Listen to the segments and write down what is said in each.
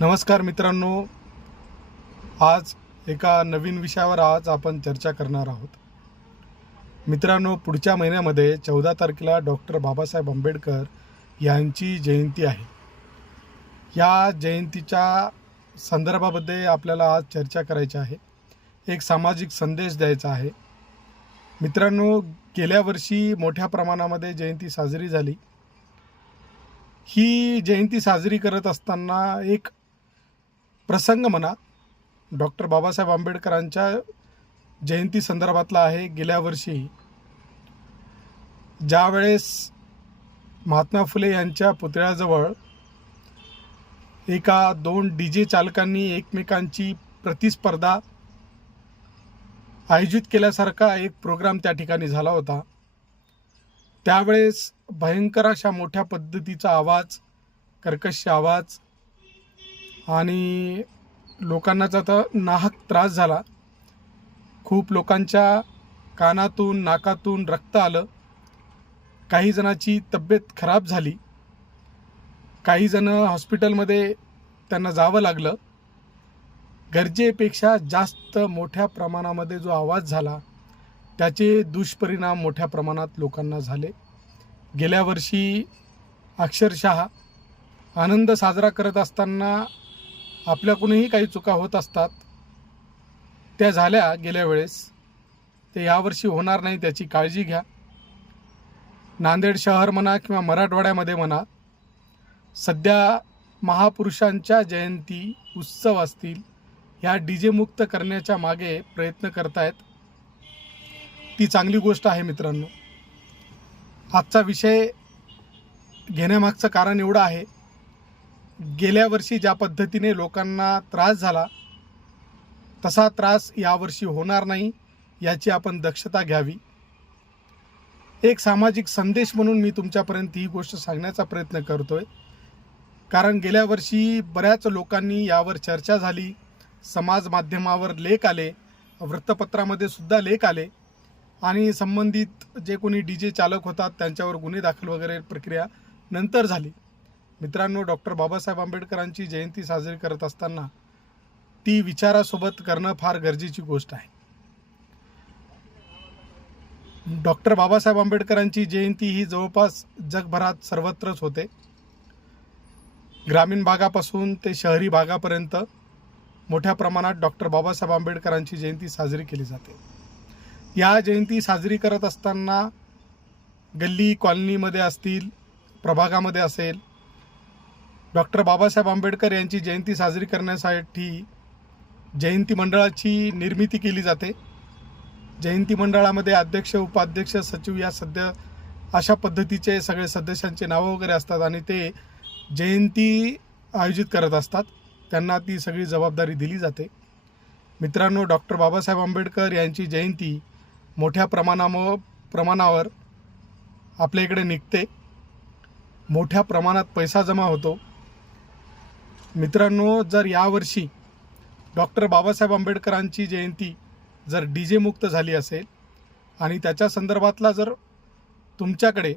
नमस्कार मित्रांनो, आज एका नवीन विषयावर आपण चर्चा करणार आहोत। मित्रांनो, पुढच्या महिन्यामध्ये 14 तारखेला डॉक्टर बाबासाहेब आंबेडकर यांची जयंती आहे। या जयंतीच्या संदर्भामध्ये आपल्याला आज चर्चा करायची आहे। एक सामाजिक संदेश द्यायचा आहे। मित्रांनो, गेल्या वर्षी मोठ्या प्रमाणामध्ये जयंती साजरी झाली। ही जयंती साजरी करत असताना एक प्रसंग म्हणा डॉक्टर बाबासाहेब आंबेडकरांच्या जयंती संदर्भातला आहे। गेल्या वर्षी ज्यावेळेस महात्मा फुले यांच्या पुतळ्याजवळ एका 2 डीजे चालकांनी एकमेकांची प्रतिस्पर्धा आयोजित केल्यासारखा एक प्रोग्राम त्या ठिकाणी झाला होता। त्यावेळेस भयंकर अशा मोठ्या पद्धतीचा आवाज, कर्कश आवाज आणि लोकांना त्याचा नाहक त्रास झाला। खूप लोकांच्या कानातून नाकातून रक्त आलं। काही जणांची तब्येत खराब झाली। काही जण हॉस्पिटलमध्ये त्यांना जावं लागलं। गरजेपेक्षा जास्त मोठ्या प्रमाणामध्ये जो आवाज झाला त्याचे दुष्परिणाम मोठ्या प्रमाणात लोकांना झाले। गेल्या वर्षी अक्षरशः आनंद साजरा करत असताना आपल्याकडूनही काही चुका होत असतात। त्या झाल्या गेल्या वेळेस, ते यावर्षी होणार नाही त्याची काळजी घ्या। नांदेड शहर म्हणा किंवा मराठवाड्यामध्ये म्हणा, सध्या महापुरुषांच्या जयंती उत्सव असतील ह्या डीजे मुक्त करण्याच्या मागे प्रयत्न करतायत। ती चांगली गोष्ट आहे मित्रांनो। आजचा विषय घेण्यामागचं कारण एवढं आहे, गेल्या वर्षी ज्या पद्धतीने लोकांना त्रास झाला तसा त्रास यावर्षी होणार नाही याची आपण दक्षता घ्यावी। एक सामाजिक संदेश म्हणून मी तुमच्यापर्यंत ही गोष्ट सांगण्याचा प्रयत्न करतोय, कारण गेल्या वर्षी बऱ्याच लोकांनी यावर चर्चा झाली। समाज माध्यमावर लेख आले, वृत्तपत्रामध्ये सुद्धा लेख आले आणि संबंधित जे कोणी डीजे चालक होतात त्यांच्यावर गुन्हे दाखल वगैरे प्रक्रिया नंतर झाली। मित्रांनो, डॉक्टर बाबासाहेब आंबेडकरांची जयंती साजरी करत असताना ती विचारासोबत करणं फार गरजेची गोष्ट आहे। डॉक्टर बाबासाहेब आंबेडकरांची जयंती ही जवळपास जगभरात सर्वत्रच होते। ग्रामीण भागापासून ते शहरी भागापर्यंत मोठ्या प्रमाणात डॉक्टर बाबासाहेब आंबेडकरांची जयंती साजरी केली जाते। या जयंती साजरी करत असताना गल्ली कॉलनीमध्ये असतील, प्रभागामध्ये असेल, डॉक्टर बाबासाहेब आंबेडकर यांची जयंती साजरी करण्यासाठी जयंती मंडळाची निर्मिती केली जाते। जयंती मंडळामध्ये अध्यक्ष, उपाध्यक्ष, सचिव या अशा पद्धतीचे सगळे सदस्यांचे नावं वगैरे असतात आणि ते जयंती आयोजित करत असतात। त्यांना ती सगळी जबाबदारी दिली जाते। मित्रांनो, डॉक्टर बाबासाहेब आंबेडकर यांची जयंती मोठ्या प्रमाणावर आपल्या इकडे निघते। मोठ्या प्रमाणात पैसा जमा होतो। मित्रांनो, जर यावर्षी डॉक्टर बाबासाहेब आंबेडकरांची जयंती जर डीजे मुक्त झाली असेल आणि त्याच्या संदर्भातला जर तुमच्याकडे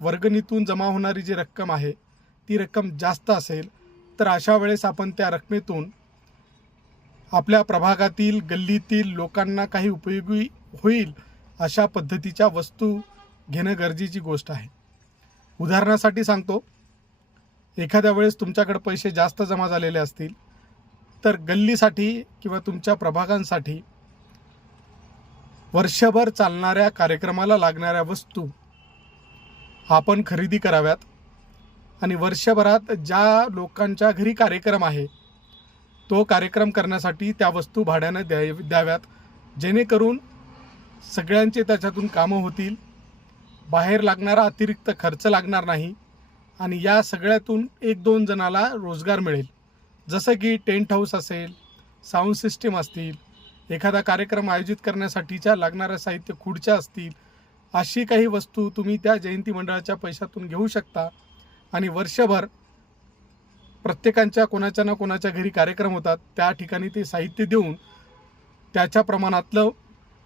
वर्गणीतून जमा होणारी जी रक्कम आहे ती रक्कम जास्त असेल तर अशा वेळेस आपण त्या रकमेतून आपल्या प्रभागातील गल्लीतील लोकांना काही उपयोगी होईल अशा पद्धतीच्या वस्तू घेणं गरजेची गोष्ट आहे। उदाहरणासाठी सांगतो, एखाद्या वेळेस तुमच्याकडे पैसे जास्त जमा झालेले असतील तर गल्लीसाठी किंवा तुमच्या प्रभागांसाठी वर्षभर चालणाऱ्या कार्यक्रमाला लागणाऱ्या वस्तू आपण खरेदी कराव्यात आणि वर्षभरात ज्या लोकांच्या घरी कार्यक्रम आहे तो कार्यक्रम करण्यासाठी त्या वस्तू भाड्याने द्याव्यात, जेणेकरून सगळ्यांचे त्याच्यातून कामं होतील, बाहेर लागणारा अतिरिक्त खर्च लागणार नाही आणि या सगळ्यातून 1-2 जणाला रोजगार मिळेल। जसं की टेंट हाऊस असेल, साऊंड सिस्टीम असतील, एखादा कार्यक्रम आयोजित करण्यासाठीच्या लागणाऱ्या साहित्य, खुर्च्या असतील, अशी काही वस्तू तुम्ही त्या जयंती मंडळाच्या पैशातून घेऊ शकता आणि वर्षभर प्रत्येकांच्या कोणाच्या ना कोणाच्या घरी कार्यक्रम होतात, त्या ठिकाणी ते साहित्य देऊन त्याच्या प्रमाणातलं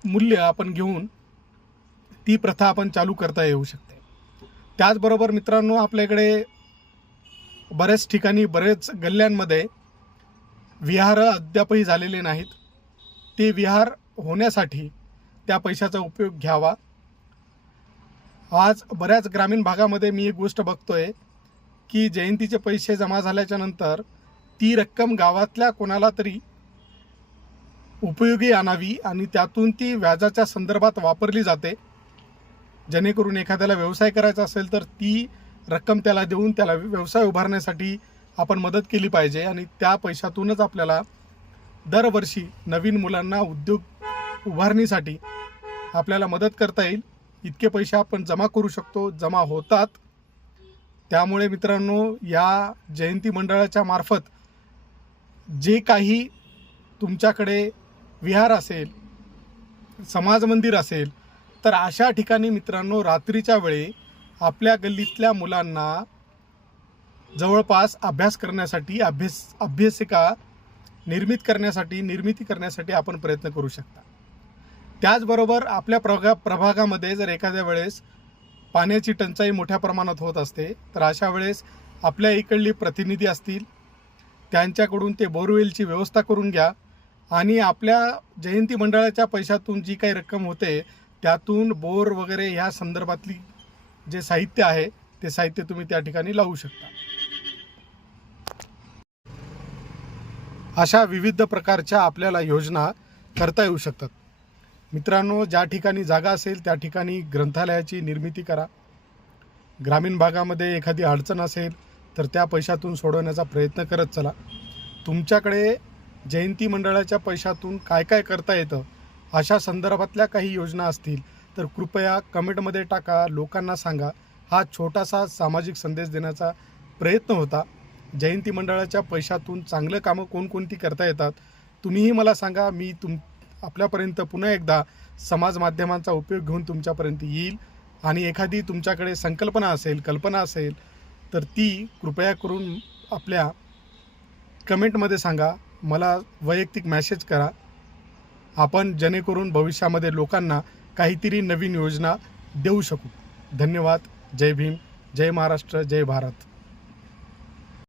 मूल्य आपण घेऊन ती प्रथा आपण चालू करता येऊ शकते। त्याचबरोबर मित्रांनो, आपल्याकडे बऱ्याच ठिकाणी बरेच गल्ल्यांमध्ये विहार अद्यापही झालेले नाहीत. ते विहार होण्यासाठी त्या पैशाचा उपयोग घ्यावा. आज बऱ्याच ग्रामीण भागामध्ये मी एक गोष्ट बघतोय की जयंतीचे पैसे जमा झाल्याच्या नंतर ती रक्कम गावातल्या कोणाला तरी उपयोगी आणावी आणि त्यातून ती व्याजाच्या संदर्भात वापरली जाते, जेणेकरून एखाद्याला व्यवसाय करायचा असेल तर ती रक्कम त्याला देऊन त्याला व्यवसाय उभारण्यासाठी आपण मदत केली पाहिजे. आणि त्या पैशातूनच आपल्याला दरवर्षी नवीन मुलांना उद्योग उभारणीसाठी आपल्याला मदत करता येईल. इतके पैसे आपण जमा करू शकतो, जमा होतात. त्यामुळे मित्रांनो, या जयंती मंडळाच्या मार्फत जे काही तुमच्याकडे विहार असेल, समाज मंदिर असेल, तर अशा ठिकाणी मित्रांनो रात्रीच्या वेळी आपल्या गल्लीतल्या मुलांना जवळपास अभ्यास करण्यासाठी अभ्यासिका निर्मिती करण्यासाठी आपण प्रयत्न करू शकता. त्याचबरोबर आपल्या प्रभागामध्ये जर एखाद्या वेळेस पाण्याची टंचाई मोठ्या प्रमाणात होत असते, तर अशा वेळेस आपल्या इकडली प्रतिनिधी असतील त्यांच्याकडून ते बोरवेलची व्यवस्था करून घ्या आणि आपल्या जयंती मंडळाच्या पैशातून जी काही रक्कम होते त्यातून बोर वगैरे ह्या संदर्भातली जे साहित्य आहे ते साहित्य तुम्ही त्या ठिकाणी लावू शकता. अशा विविध प्रकारच्या आपल्याला योजना करता येऊ शकतात. मित्रांनो, ज्या ठिकाणी जागा असेल त्या ठिकाणी ग्रंथालयाची निर्मिती करा. ग्रामीण भागामध्ये एखादी अडचण असेल तर त्या पैशातून सोडवण्याचा प्रयत्न करत चला. तुमच्याकडे जयंती मंडळाच्या पैशातून काय काय करता येतं अशा संदर्भातल्या काही योजना असतील तर कृपया कमेंटमध्ये टाका, लोकांना सांगा. हा छोटासा सामाजिक संदेश देण्याचा प्रयत्न होता. जयंती मंडळाच्या पैशातून चांगलं कामं कोणकोणती करता येतात तुम्हीही मला सांगा. मी आपल्यापर्यंत पुन्हा एकदा समाज माध्यमांचा उपयोग घेऊन तुमच्यापर्यंत येईल. आणि एखादी तुमच्याकडे संकल्पना असेल, कल्पना असेल तर ती कृपया करून आपल्या कमेंटमध्ये सांगा, मला वैयक्तिक मेसेज करा. आपण जेणेकरून भविष्यामध्ये लोकांना काहीतरी नवीन योजना देऊ शकू. धन्यवाद. जय भीम, जय महाराष्ट्र, जय भारत.